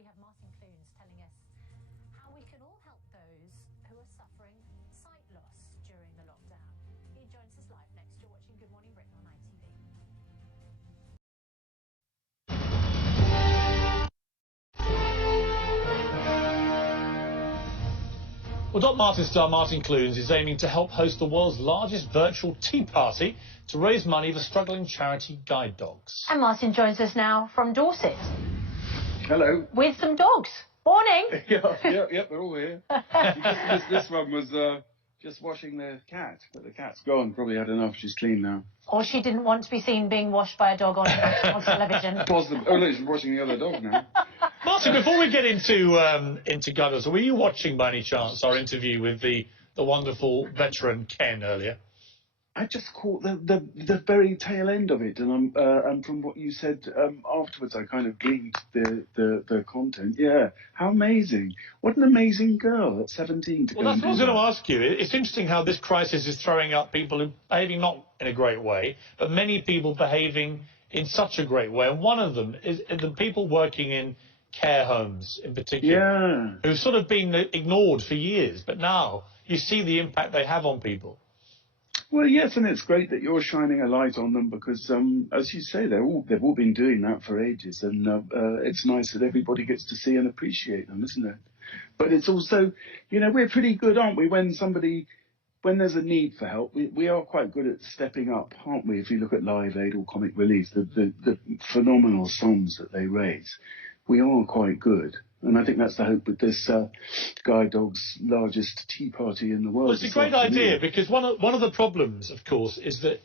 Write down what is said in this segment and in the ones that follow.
we have Martin Clunes telling us how we can all help those who are suffering sight loss during the lockdown. He joins us live next. You're watching Good Morning Britain on ITV. Well, Doc Martin star Martin Clunes is aiming to help host the world's largest virtual tea party to raise money for struggling charity guide dogs. And Martin joins us now from Dorset. Hello. With some dogs. Morning. Yeah, they're all here. this one was just washing the cat, but the cat's gone. Probably had enough. She's clean now. Or she didn't want to be seen being washed by a dog on national television. Possibly. Oh, no, she's washing the other dog now. Martin, before we get into guide dogs, were you watching by any chance our interview with the wonderful veteran Ken earlier? I just caught the very tail end of it, and from what you said afterwards, I kind of gleaned the content. Yeah, how amazing! What an amazing girl at 17 to Well, go that's and what I was do going to that. ask you. It's interesting how this crisis is throwing up people who are behaving not in a great way, but many people behaving in such a great way. And one of them is the people working in care homes in particular, Yeah. who've sort of been ignored for years, but now you see the impact they have on people. Well, yes, and it's great that you're shining a light on them because, as you say, they've all been doing that for ages, and it's nice that everybody gets to see and appreciate them, isn't it? But it's also, you know, we're pretty good, aren't we? When there's a need for help, we are quite good at stepping up, aren't we? If you look at Live Aid or Comic Relief, the phenomenal sums that they raise, we are quite good. And I think that's the hope with this guide dog's largest tea party in the world. Well, it's a great idea because one of the problems, of course, is that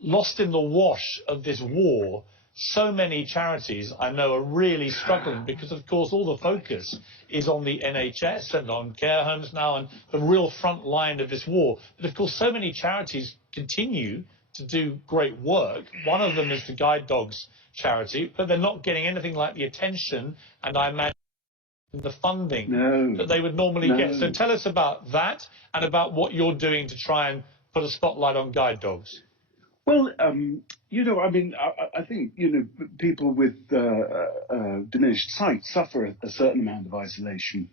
lost in the wash of this war, so many charities I know are really struggling because, of course, all the focus is on the NHS and on care homes now and the real front line of this war. But, of course, so many charities continue to do great work. One of them is the Guide Dogs charity, but they're not getting anything like the attention and I imagine the funding that they would normally get. So tell us about that and about what you're doing to try and put a spotlight on guide dogs. Well, you know, I mean, I think, you know, people with diminished sight suffer a certain amount of isolation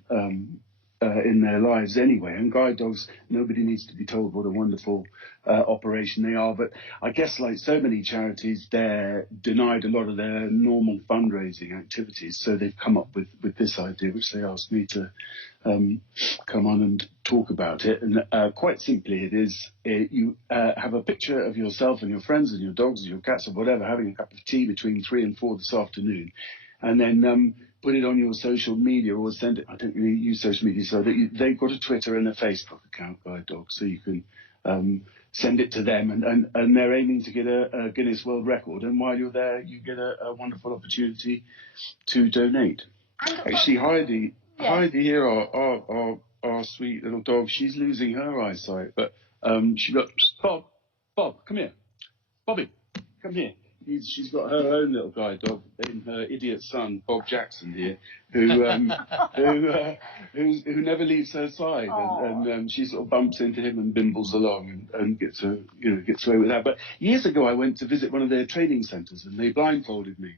in their lives anyway. And guide dogs, nobody needs to be told what a wonderful operation they are. But I guess like so many charities, they're denied a lot of their normal fundraising activities. So they've come up with this idea, which they asked me to come on and talk about it. And quite simply, it is you have a picture of yourself and your friends and your dogs and your cats or whatever having a cup of tea between 3 and 4 this afternoon. And then put it on your social media or send it. I don't really use social media, so that they've got a Twitter and a Facebook account, Guide Dogs, so you can send it to them. And they're aiming to get a Guinness World Record. And while you're there, you get a wonderful opportunity to donate. Actually, Heidi here, our sweet little dog, she's losing her eyesight, but she got Bob, come here, Bobby, come here. She's got her own little guide dog, and her idiot son, Bob Jackson here, who never leaves her side, and she sort of bumps into him and bimbles along and gets away with that. But years ago, I went to visit one of their training centres, and they blindfolded me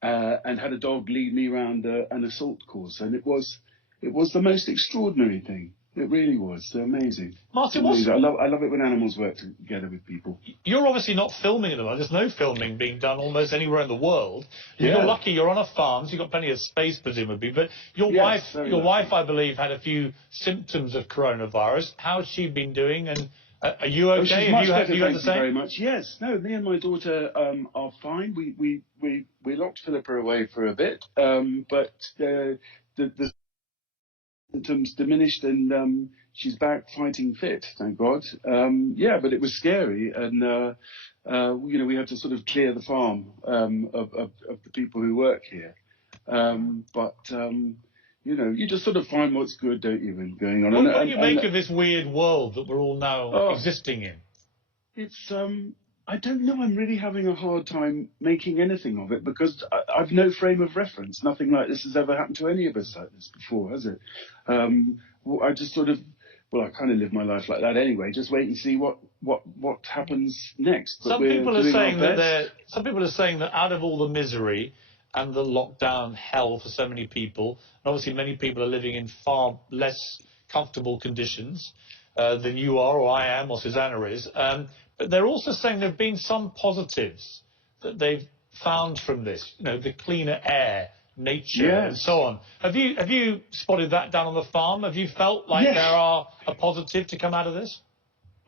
and had a dog lead me around an assault course, and it was the most extraordinary thing. It really was. They're amazing. Martin, I love it when animals work together with people. You're obviously not filming at the moment. There's no filming being done almost anywhere in the world. Yeah. You're lucky. You're on a farm. So you've got plenty of space, presumably. But your wife, I believe, had a few symptoms of coronavirus. How's she been doing? And are you okay? She's much better, thank you very much. Yes. No. Me and my daughter are fine. We locked Philippa away for a bit, but the symptoms diminished and she's back fighting fit, thank God. Yeah, but it was scary, and you know, we had to sort of clear the farm of the people who work here. But you know, you just sort of find what's good, don't you, and going on. What do you make of this weird world that we're all now existing in? It's I don't know. I'm really having a hard time making anything of it because I've no frame of reference. Nothing like this has ever happened to any of us like this before, has it? I just sort of, well, I kind of live my life like that anyway. Just wait and see what happens next. But some people are saying that out of all the misery, and the lockdown hell for so many people. And obviously, many people are living in far less comfortable conditions than you are, or I am, or Susanna is. But they're also saying there have been some positives that they've found from this. You know, the cleaner air, nature, and so on. Have you spotted that down on the farm? Have you felt like there are a positive to come out of this?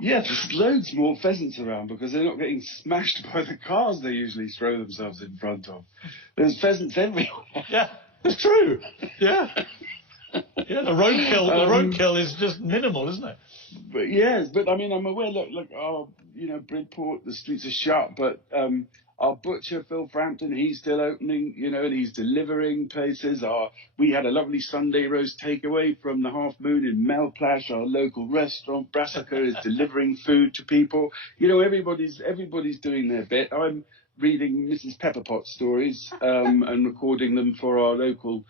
Yeah, there's loads more pheasants around because they're not getting smashed by the cars they usually throw themselves in front of. There's pheasants everywhere. Yeah, it's true. Yeah. Yeah, the roadkill is just minimal, isn't it? But yes, but I mean, I'm aware, look, Bridport, the streets are shut, but our butcher, Phil Frampton, he's still opening, and he's delivering places. We had a lovely Sunday roast takeaway from the Half Moon in Melplash, our local restaurant. Brassica is delivering food to people. Everybody's doing their bit. I'm reading Mrs. Pepperpot's stories and recording them for our local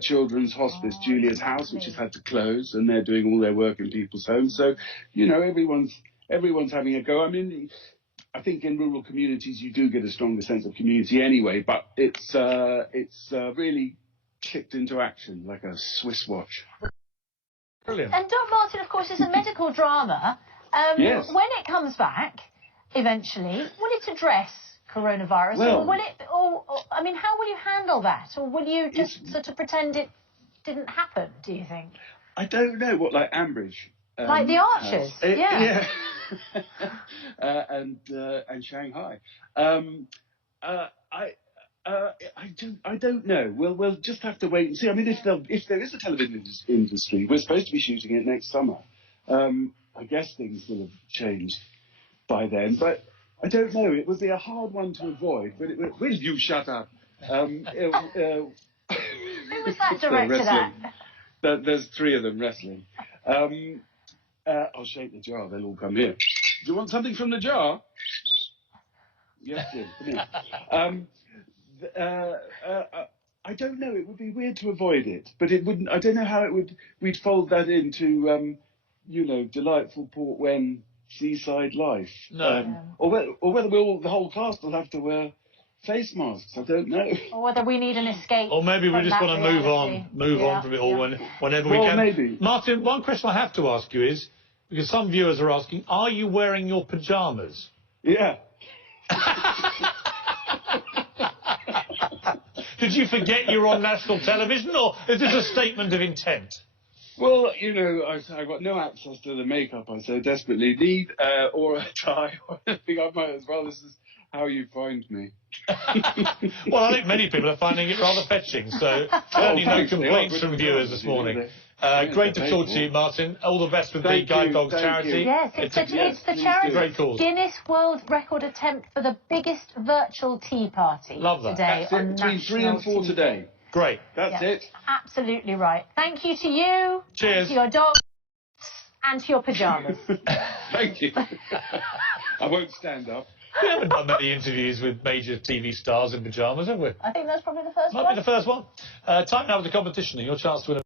children's hospice, Julia's House, which has had to close, and they're doing all their work in people's homes. So, everyone's having a go. I mean, I think in rural communities you do get a stronger sense of community anyway, but it's really kicked into action like a Swiss watch. Brilliant. And Doc Martin, of course, is a medical drama. Yes. When it comes back, eventually, will it address coronavirus, or will it? Or I mean, how will you handle that, or will you just sort of pretend it didn't happen? Do you think? I don't know. What, like Ambridge? Like the Archers? Yeah. And Shanghai. I don't know. We'll just have to wait and see. I mean, if there is a television industry, we're supposed to be shooting it next summer. I guess things will have changed by then, but I don't know. It would be a hard one to avoid. But will you shut up? Who was that directed at? There's 3 of them wrestling. I'll shake the jar. They'll all come here. Do you want something from the jar? Yes, Jim. Come here. I don't know. It would be weird to avoid it, but it wouldn't. I don't know how we'd fold that into, delightful Port Wen seaside life. No. Or whether the whole cast will have to wear face masks. I don't know. Or whether we need an escape. Or maybe we just want to move on from it all whenever we can. Maybe. Martin, one question I have to ask you is, because some viewers are asking, are you wearing your pyjamas? Yeah. Did you forget you were on national television, or is this a statement of intent? Well, I got no access to the makeup I so desperately need, or a tie, or anything. I might as well. This is how you find me. Well, I think many people are finding it rather fetching, so certainly no complaints from viewers this morning. Great to talk to you, Martin. All the best with the Guide Dogs charity. Yes, it's the charity Great cause. Guinness World Record attempt for the biggest virtual tea party. Love that. Today That's it. Between 3 and 4 today. Great. That's it. Absolutely right. Thank you to you. Cheers. To your dog and to your pyjamas. Thank you. I won't stand up. We haven't done many interviews with major TV stars in pyjamas, have we? I think that's probably the first one. Might be the first one. Time now for the competition and your chance to win a